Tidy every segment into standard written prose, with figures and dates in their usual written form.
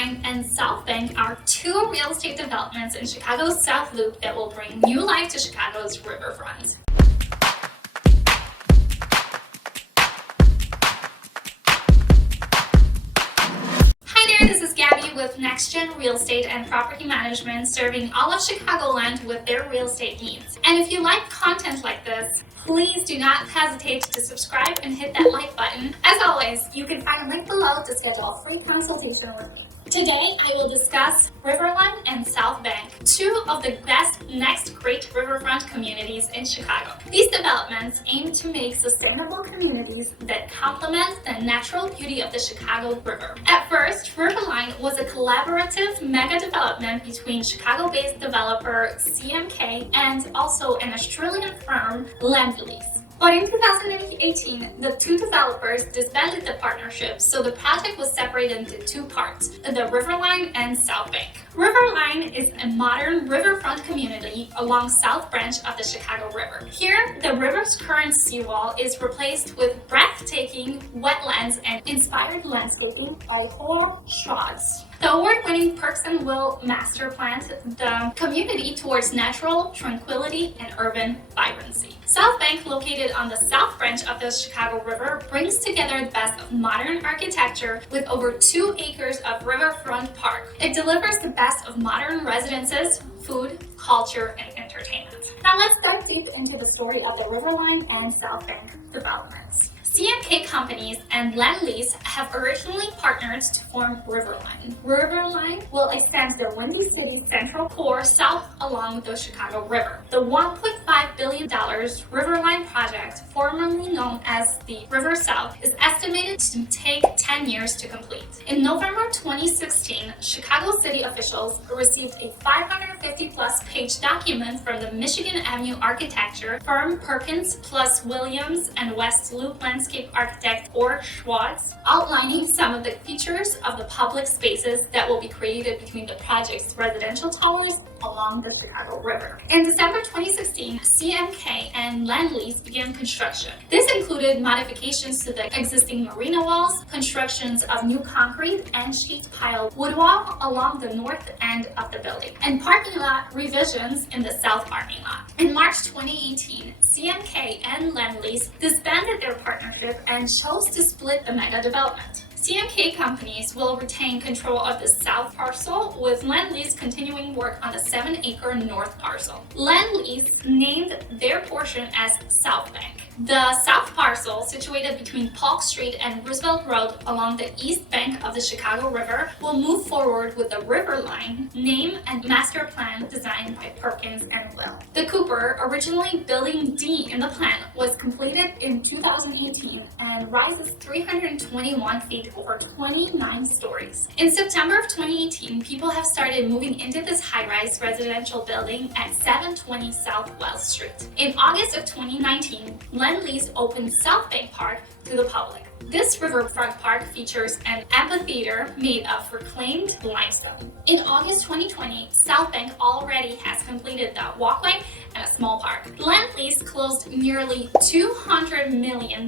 Riverline and Southbank are two real estate developments in Chicago's South Loop that will bring new life to Chicago's riverfront. This is Gabby with Nex-Gen Real Estate and Property Management, serving all of Chicagoland with their real estate needs. And if you like content like this, please do not hesitate to subscribe and hit that like button. As always, you can find a link below to schedule a free consultation with me. Today, I will discuss Riverline and Southbank, two of the best next great riverfront communities in Chicago. These developments aim to make sustainable communities that complement the natural beauty of the Chicago River. At first, Riverline was a collaborative mega development between Chicago-based developer CMK and also an Australian firm, Lend-Lease. But in 2018, the two developers disbanded the partnership, so the project was separated into two parts, the Riverline and Southbank. Riverline is a modern riverfront community along South Branch of the Chicago River. Here, the river's current seawall is replaced with breathtaking wetlands and inspired landscaping by Hoyle Schwartz. The award-winning Perks and Will master planned the community towards natural tranquility and urban vibrancy. Southbank, located on the South Branch of the Chicago River, brings together the best of modern architecture with over 2 acres of riverfront park. It delivers the best of modern residences, food, culture, and entertainment. Now let's dive deep into the story of the Riverline and Southbank developments. CMK companies and Lend-Lease have originally partnered to form Riverline. Riverline will extend the Windy City central core south along the Chicago River. The $1.5 billion Riverline project, formerly known as the River South, is estimated to take 10 years to complete. In November 2016, Chicago city officials received a 550-plus page document from the Michigan Avenue architecture firm Perkins plus Williams and West Loop landscape architect Or Schwartz, outlining some of the features of the public spaces that will be created between the project's residential towers along the Chicago River. In December 2016, CMK and Lend-Lease began construction. This included modifications to the existing marina walls, constructions of new concrete and sheet pile wood wall along the north end of the building, and parking lot revisions in the south parking lot. In March 2018, CMK and Lend-Lease disbanded their partnership and chose to split the mega development. CMK companies will retain control of the south parcel, with Lend-Lease continuing work on the 7-acre north parcel. Lend-Lease named their portion as Southbank. The south parcel, situated between Polk Street and Roosevelt Road along the east bank of the Chicago River, will move forward with the Riverline name and master plan designed by Perkins and Will. The Cooper, originally Building D in the plan, was completed in 2018 and rises 321 feet over 29 stories. In September of 2018, people have started moving into this high-rise residential building at 720 South Wells Street. In August of 2019, Lend-Lease opened Southbank Park to the public. This riverfront park features an amphitheater made of reclaimed limestone. In August 2020, Southbank already has completed the walkway and a small park. Lend-Lease closed nearly $200 million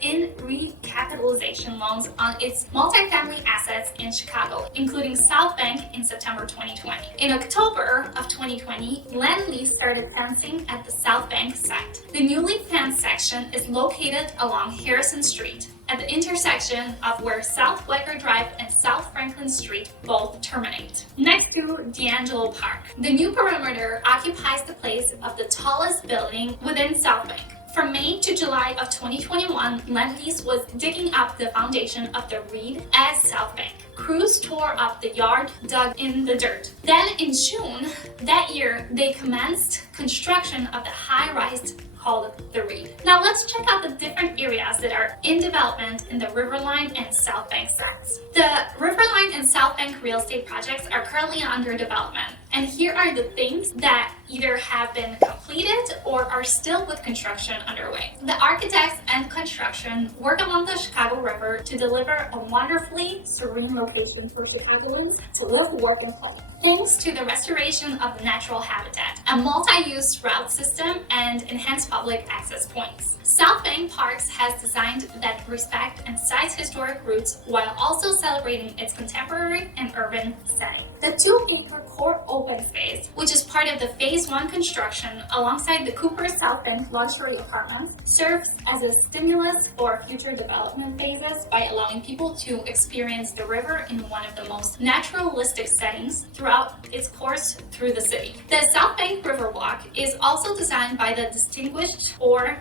in recapitalization loans on its multifamily assets in Chicago, including Southbank in September 2020. In October of 2020, Lend-Lease started fencing at the Southbank site. The newly fenced section is located along Harrison Street, at the intersection of where South Blecker Drive and South Franklin Street both terminate, next to D'Angelo Park. The new perimeter occupies the place of the tallest building within Southbank. From May to July of 2021, Lend-Lease was digging up the foundation of the Reed at Southbank. Crews tore up the yard dug in the dirt. Then in June that year, they commenced construction of the high-rise called the Reed. Now let's check out the different areas that are in development in the Riverline and Southbank sites. The Riverline and Southbank real estate projects are currently under development. And here are the things that either have been completed or are still with construction underway. The architects and construction work along the Chicago River to deliver a wonderfully serene location for Chicagoans to live, work, and play. Thanks to the restoration of the natural habitat, a multi-use route system, and enhanced public access points. Southbank Parks has designs that respect and cite historic roots while also celebrating its contemporary and urban setting. The 2-acre core open space, which is part of the Phase 1 construction alongside the Cooper Southbank luxury apartments, serves as a stimulus for future development phases by allowing people to experience the river in one of the most naturalistic settings throughout its course through the city. The Southbank Riverwalk is also designed by the distinguished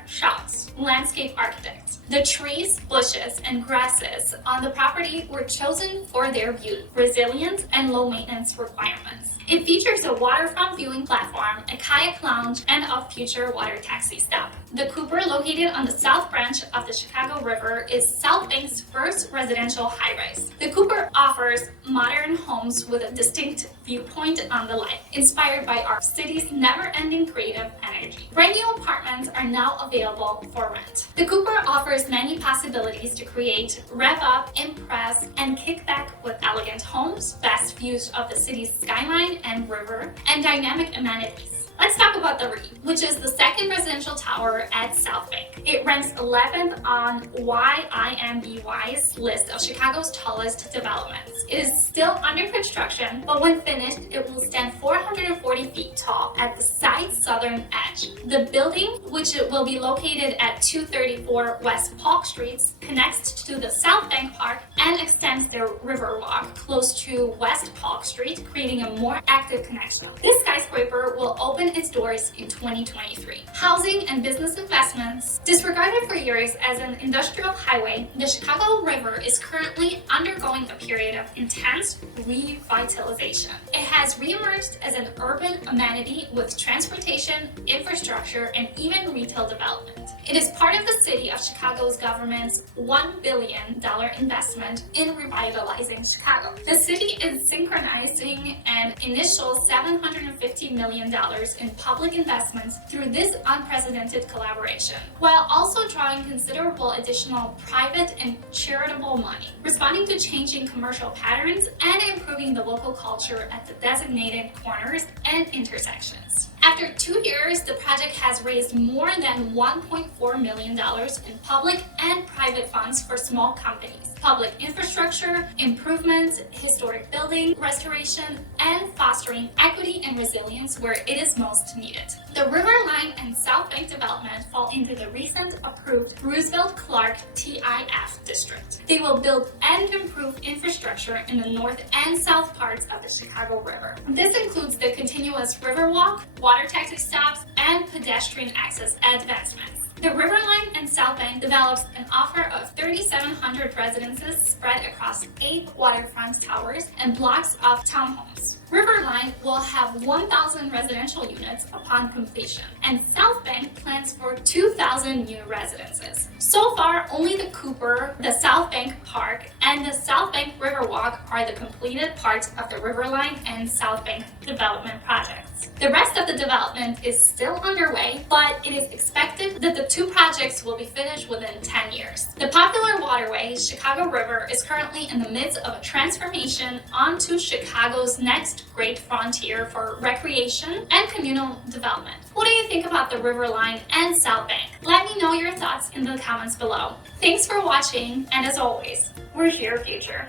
Schatz landscape architect. The trees, bushes, and grasses on the property were chosen for their beauty, resilience, and low maintenance requirements. It features a waterfront viewing platform, a kayak lounge, and a future water taxi stop. The Cooper, located on the south branch of the Chicago River, is Southbank's first residential high-rise. The Cooper offers modern homes with a distinct viewpoint on the lake, inspired by our city's never-ending creative energy. Brand new apartments are now available for rent. The Cooper offers many possibilities to create, rev up, impress, and kick back with elegant homes, vast views of the city's skyline and river, and dynamic amenities. Let's talk about the REIT, which is the second residential tower at Southbank. It ranks 11th on YIMBY's list of Chicago's tallest developments. It is still under construction, but when finished, it will stand 440 feet tall at the site's southern edge. The building, which will be located at 234 West Polk Street, connects to the Southbank Park and extends the Riverwalk close to West Polk Street, creating a more active connection. This skyscraper will open its doors in 2023. Housing and business investments. Disregarded for years as an industrial highway, the Chicago River is currently undergoing a period of intense revitalization. It has reemerged as an urban amenity with transportation, infrastructure, and even retail development. It is part of the city of Chicago's government's $1 billion investment in revitalizing Chicago. The city is synchronizing an initial $750 million in public investments through this unprecedented collaboration, while also drawing considerable additional private and charitable money, responding to changing commercial patterns and improving the local culture at the designated corners and intersections. After 2 years, the project has raised more than $1.4 million in public and private funds for small companies, public infrastructure, improvements, historic building restoration, and fostering equity and resilience where it is most needed. The Riverline and Southbank development fall into the recent approved Roosevelt-Clark TIF district. They will build and improve infrastructure in the north and south parts of the Chicago River. This includes the continuous Riverwalk, water taxi stops, and pedestrian access advancements. The Riverline and Southbank develops an offer of 3,700 residences spread across 8 waterfront towers and blocks of townhomes. Riverline will have 1,000 residential units upon completion, and Southbank plans for 2,000 new residences. So far, only the Cooper, the Southbank Park, and the Southbank Riverwalk are the completed parts of the Riverline and Southbank development projects. The rest of the development is still underway, but it is expected that the 2 projects will be finished within 10 years. The popular waterway, Chicago River, is currently in the midst of a transformation onto Chicago's next great frontier for recreation and communal development. What do you think about the Riverline and Southbank? Let me know your thoughts in the comments below. Thanks for watching, and as always, we're here, future.